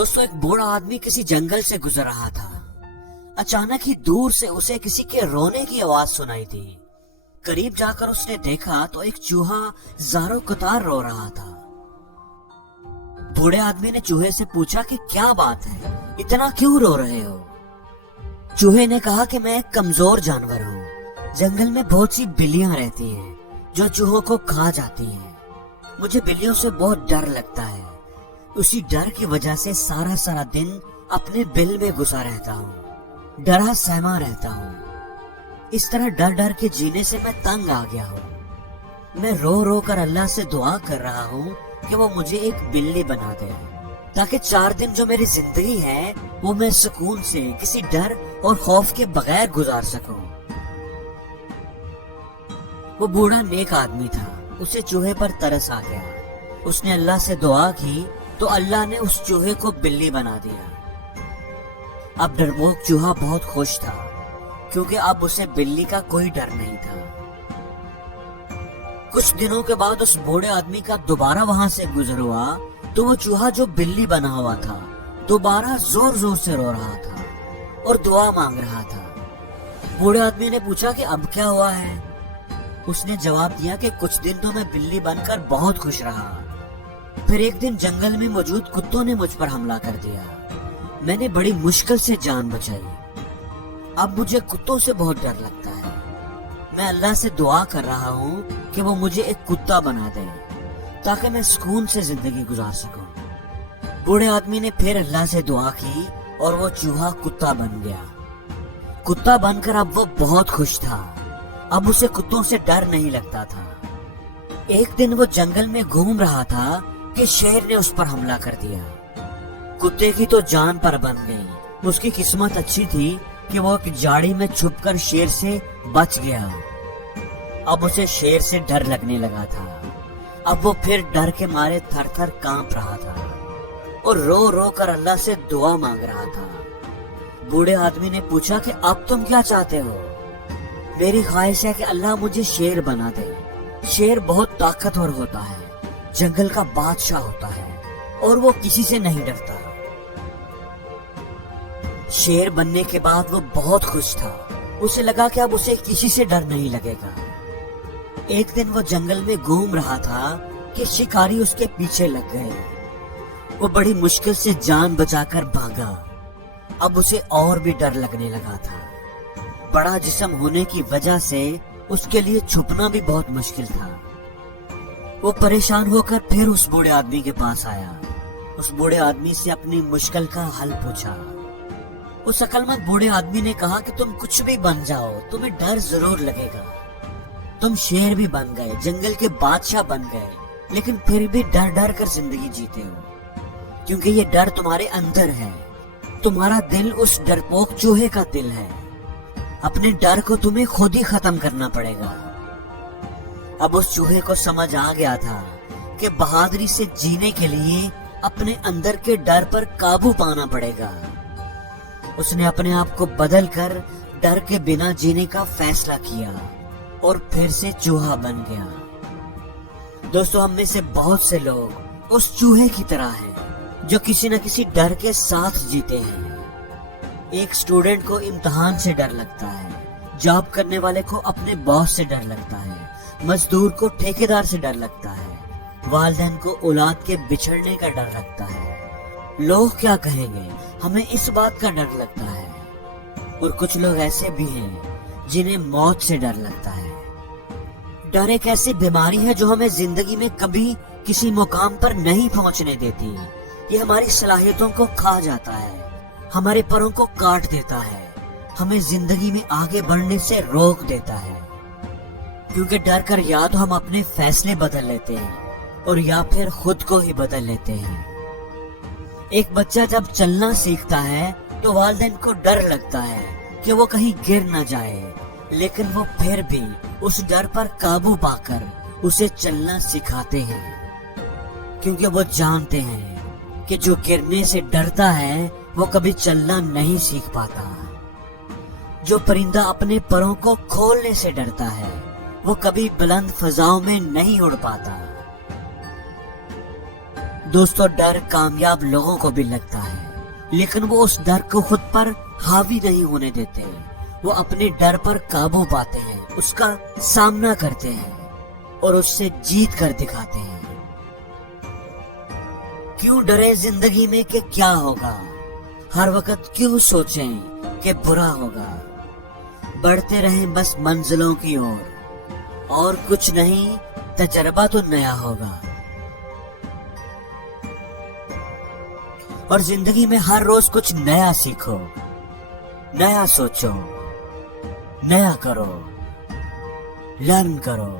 दोस्तों एक बूढ़ा आदमी किसी जंगल से गुजर रहा था। अचानक ही दूर से उसे किसी के रोने की आवाज सुनाई दी। करीब जाकर उसने देखा तो एक चूहा ज़ारो कतार रो रहा था। बूढ़े आदमी ने चूहे से पूछा कि क्या बात है, इतना क्यों रो रहे हो? चूहे ने कहा कि मैं एक कमजोर जानवर हूँ। जंगल में बहुत सी बिल्लियां रहती हैं जो चूहों को खा जाती हैं। मुझे बिल्लियों से बहुत डर लगता है। उसी डर की वजह से सारा दिन अपने बिल में घुसा रहता हूँ, डरा सहमा रहता हूँ। इस तरह डर डर के जीने से मैं तंग आ गया हूँ। मैं रो रो कर अल्लाह से दुआ कर रहा हूँ कि वो मुझे एक बिल्ली बना दे, ताकि 4 दिन जो मेरी जिंदगी है वो मैं सुकून से किसी डर और खौफ के बगैर गुजार सकूं। वो बूढ़ा नेक आदमी था, उसे चूहे पर तरस आ गया। उसने अल्लाह से दुआ की तो अल्लाह ने उस चूहे को बिल्ली बना दिया। अब डरपोक चूहा बहुत खुश था, क्योंकि अब उसे बिल्ली का कोई डर नहीं था। कुछ दिनों के बाद उस बूढ़े आदमी का दोबारा वहां से गुजर हुआ तो वो चूहा जो बिल्ली बना हुआ था दोबारा जोर जोर से रो रहा था और दुआ मांग रहा था। बूढ़े आदमी ने पूछा कि अब क्या हुआ है? उसने जवाब दिया कि कुछ दिन तो मैं बिल्ली बनकर बहुत खुश रहा, फिर एक दिन जंगल में मौजूद कुत्तों ने मुझ पर हमला कर दिया। मैंने बड़ी मुश्किल से जान बचाई। अब मुझे कुत्तों से बहुत डर लगता है। मैं अल्लाह से दुआ कर रहा हूँ कि वो मुझे एक कुत्ता बना दे, ताकि मैं सुकून से जिंदगी गुजार सकूं। बूढ़े आदमी ने फिर अल्लाह से दुआ की और वो चूहा कुत्ता बन गया। कुत्ता बनकर अब वो बहुत खुश था। अब उसे कुत्तों से डर नहीं लगता था। एक दिन वो जंगल में घूम रहा था कि शेर ने उस पर हमला कर दिया। कुत्ते की तो जान पर बन गई। उसकी किस्मत अच्छी थी कि वो एक झाड़ी में छुपकर शेर से बच गया। अब उसे शेर से डर लगने लगा था। अब वो फिर डर के मारे थर थर कांप रहा था और रो रो कर अल्लाह से दुआ मांग रहा था। बूढ़े आदमी ने पूछा कि अब तुम क्या चाहते हो? मेरी ख्वाहिश है कि अल्लाह मुझे शेर बना दे। शेर बहुत ताकतवर होता है, जंगल का बादशाह होता है और वो किसी से नहीं डरता। शेर बनने के बाद वो बहुत खुश था। उसे लगा कि अब उसे किसी से डर नहीं लगेगा। एक दिन वो जंगल में घूम रहा था कि शिकारी उसके पीछे लग गए। वो बड़ी मुश्किल से जान बचाकर भागा। अब उसे और भी डर लगने लगा था। बड़ा जिस्म होने की वजह से उसके लिए छुपना भी बहुत मुश्किल था। वो परेशान होकर फिर उस बूढ़े आदमी के पास आया। उस बूढ़े आदमी से अपनी मुश्किल का हल पूछा। उस अक्लमंद बूढ़े आदमी ने कहा कि तुम कुछ भी बन जाओ, तुम्हें डर जरूर लगेगा। तुम शेर भी बन गए, जंगल के बादशाह बन गए, लेकिन फिर भी डर डर कर जिंदगी जीते हो, क्योंकि ये डर तुम्हारे अंदर है। तुम्हारा दिल उस डरपोक चूहे का दिल है। अपने डर को तुम्हें खुद ही खत्म करना पड़ेगा। अब उस चूहे को समझ आ गया था कि बहादुरी से जीने के लिए अपने अंदर के डर पर काबू पाना पड़ेगा। उसने अपने आप को बदल कर डर के बिना जीने का फैसला किया और फिर से चूहा बन गया। दोस्तों, हम में से बहुत से लोग उस चूहे की तरह हैं जो किसी न किसी डर के साथ जीते हैं। एक स्टूडेंट को इम्तिहान से डर लगता है, जॉब करने वाले को अपने बॉस से डर लगता है, मजदूर को ठेकेदार से डर लगता है, वालिदैन को औलाद के बिछड़ने का डर लगता है। लोग क्या कहेंगे, हमें इस बात का डर लगता है। और कुछ लोग ऐसे भी हैं जिन्हें मौत से डर लगता है। डर एक ऐसी बीमारी है जो हमें जिंदगी में कभी किसी मुकाम पर नहीं पहुंचने देती। ये हमारी सलाहियतों को खा जाता है, हमारे परों को काट देता है, हमें जिंदगी में आगे बढ़ने से रोक देता है। क्योंकि डर कर या तो हम अपने फैसले बदल लेते हैं और या फिर खुद को ही बदल लेते हैं। एक बच्चा जब चलना सीखता है तो वालिदैन को डर लगता है कि वो कहीं गिर न जाए, लेकिन वो फिर भी उस डर पर काबू पाकर उसे चलना सिखाते हैं, क्योंकि वो जानते हैं कि जो गिरने से डरता है वो कभी चलना नहीं सीख पाता। जो परिंदा अपने परों को खोलने से डरता है वो कभी बुलंद फजाओं में नहीं उड़ पाता। दोस्तों, डर कामयाब लोगों को भी लगता है, لیکن وہ اس ڈر کو خود پر حاوی نہیں ہونے دیتے. وہ اپنے ڈر پر قابو پاتے ہیں, اس کا سامنا کرتے ہیں اور اس سے جیت کر دکھاتے ہیں. کیوں ڈریں زندگی میں کہ کیا ہوگا؟ ہر وقت کیوں سوچیں کہ برا ہوگا؟ بڑھتے رہیں بس منزلوں کی اور کچھ نہیں, تجربہ تو نیا ہوگا. اور زندگی میں ہر روز کچھ نیا سیکھو, نیا سوچو, نیا کرو, لرن کرو.